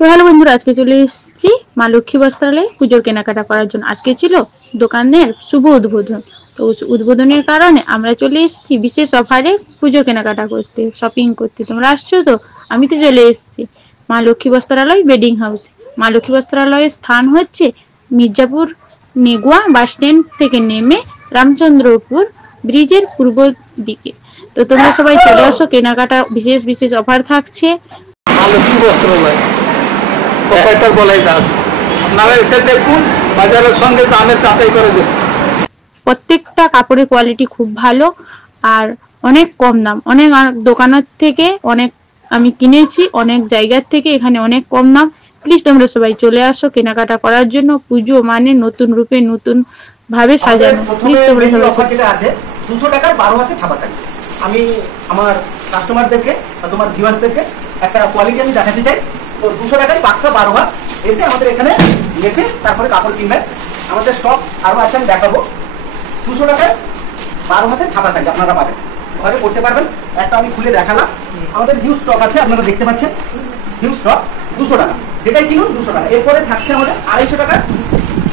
তো হ্যালো বন্ধুরা, আজকে চলে এসেছি মা লক্ষ্মী বস্ত্রালয়ে পুজোর কেনাকাটা করার জন্য। আজকে ছিল দোকানের শুভ উদ্বোধন। তো উদ্বোধনের কারণে আমরা চলে এসেছি বিশেষ অফারে পুজোর কেনাকাটা করতে, শপিং করতে। তোমরা আসছো তো? আমি তো চলে এসেছি মা লক্ষ্মী বস্ত্রালয় বেডিং হাউসে। মা লক্ষ্মী বস্ত্রালয়ের স্থান হচ্ছে মির্জাপুর নেগুয়া বাস স্ট্যান্ড থেকে নেমে রামচন্দ্রপুর ব্রিজের পূর্ব দিকে। তো তোমরা সবাই চলে আসো, কেনাকাটা বিশেষ বিশেষ অফার থাকছে। মা লক্ষ্মী বস্ত্রালয়, প্রোপাইটার বলাই দাস। আপনারা এসে দেখুন, বাজারের সঙ্গে দামের যাচাই করে দেখুন। প্রত্যেকটা কাপড়ের কোয়ালিটি খুব ভালো আর অনেক কম দাম। অনেক দোকানের থেকে অনেক আমি কিনেছি, অনেক জায়গার থেকে এখানে অনেক কম দাম। প্লিজ তোমরা সবাই চলে আসো কেনাকাটা করার জন্য। পুজো মানে নতুন রূপে নতুন ভাবে সাজানো। প্লিজ তোমরা সবাই যেটা আছে 200 টাকার 12 হাতে ছাপা শাড়ি। আমি আমার কাস্টমারদেরকে বা তোমার ভিউয়ার্সদেরকে একটা কোয়ালিটি আমি দেখাতে চাই। তো 200 টাকায় পাক্কা 12 হাত এসে আমাদের এখানে রেখে তারপরে কাপড় কিনবেন। আমাদের স্টক আরো আছে, আমি দেখাবো। 200 টাকায় 12 হাতের ছাপা শাড়ি আপনারা পাবেন, ঘরে পড়তে পারবেন। একটা আমি খুলে দেখালাম, আমাদের হিউজ স্টক আছে, আপনারা দেখতে পাচ্ছেন। হিউজ স্টক 200 টাকা, যেটাই কিনুন 200 টাকা। এরপরে থাকছে আমাদের 250 টাকার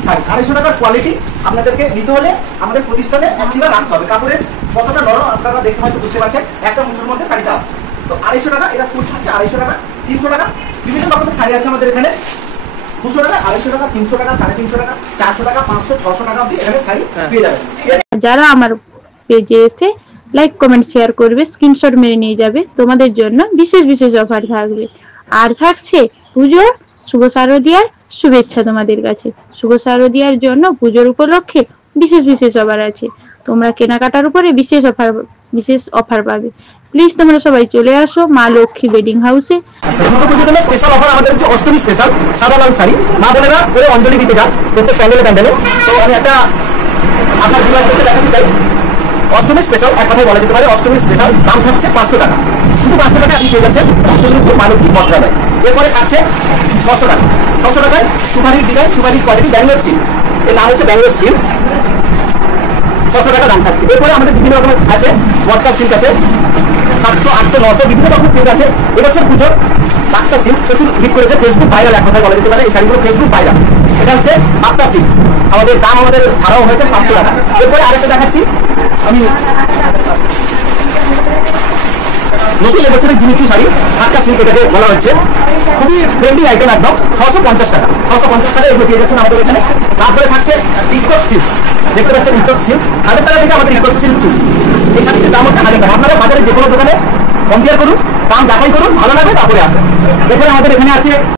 শাড়ি। 250 টাকার কোয়ালিটি আপনাদেরকে নিতে হলে আমাদের প্রতিষ্ঠানে একবার আসতে হবে। কাপড়ের কতটা নরম আপনারা দেখে হয়তো বুঝতে পারছেন। একটা মুঠোর মধ্যে শাড়িটা আসছে। তো 250 টাকা, এটা ফুল থাকছে 250 টাকা, 300 টাকা। বিভিন্ন রকমের শাড়ি আছে আমাদের এখানে। 200 টাকা, 250 টাকা, 300 টাকা, 350 টাকা, 400 টাকা, 500, 600 টাকা অবধি এখানে শাড়ি পেয়ে যাবেন। যারা আমার পেজে এসে লাইক কমেন্ট শেয়ার করবে, স্ক্রিনশট মেরে নিয়ে যাবে, তোমাদের জন্য বিশেষ বিশেষ অফার থাকবে। আর থাকছে পুজোর শুভ শারদীয়ার শুভেচ্ছা তোমাদের কাছে। শুভ শারদীয়ার জন্য পুজোর উপলক্ষে বিশেষ বিশেষ অফার আছে। তোমরা কেনাকাটার উপরে বিশেষ অফার পাবে। প্লিজ তোমরা সবাই চলে আসো মা লক্ষ্মী বেডিং হাউসে। স্পেশাল অফার আমাদের হচ্ছে অষ্টমী স্পেশাল সাদা লাল শাড়ি। মা বোনেরা করে অঞ্জলি দিতে যান প্রত্যেক প্যান্ডেলে প্যান্ডেলে। তো আমি একটা আপনার ভিউয়ারদেরকে দেখাতে চাই। অষ্টমী স্পেশাল, এক কথায় বলা যেতে পারে অষ্টমী স্পেশাল। দাম থাকছে 500 টাকা। শুধু 500 টাকা আপনি পেয়ে যাচ্ছেন মা লক্ষ্মী বস্ত্রালয়। এরপরে থাকছে 600 টাকা। 600 টাকায় সুপারির ডিজাইন, সুপারির কোয়ালিটি, ব্যাঙ্গলোর সিল্ক। এর নাম হচ্ছে ব্যাঙ্গলোর সিল্ক। 600 টাকা দাম থাকছে। এরপরে আমাদের বিভিন্ন রকমের আছে, ওয়ার্কার সিল্ক আছে 700, 800, 900 বিভিন্ন রকমের সিল্ক আছে। এবছর পুজোর বাক্সা সিল্ক প্রচুর হিট করেছে, ফেসবুক ভাইরাল এক কথায় বলা যেতে পারে। এই শাড়িগুলো ফেসবুক ভাইরাল। এটা হচ্ছে বাক্সা সিল্ক। আমাদের দাম ছাড়াও হয়েছে 700 টাকা। এরপরে আরেকটা দেখাচ্ছি আমি, নতুন এবছরের জিনিচু শাড়ি বাক্সা সিল্ক এটাকে বলা হচ্ছে। খুবই ট্রেন্ডিং আইটেম, একদম 650 টাকা। 650 টাকা এগুলো পেয়ে যাচ্ছেন আমাদের এখানে। তারপরে থাকছে ইকট সিল্ক, দেখতে পাচ্ছেন ইকট সিল্ক 1000 টাকা থেকে আমাদের ইকট সিল্ক শুরু। এই শাড়িটির দাম হচ্ছে 1000 টাকা। আপনারা বাজারে যে কোনো দোকানে কম্পেয়ার করুন, দাম যাচাই করুন, ভালো লাগবে তারপরে আসেন। এরপরে আমাদের এখানে আছে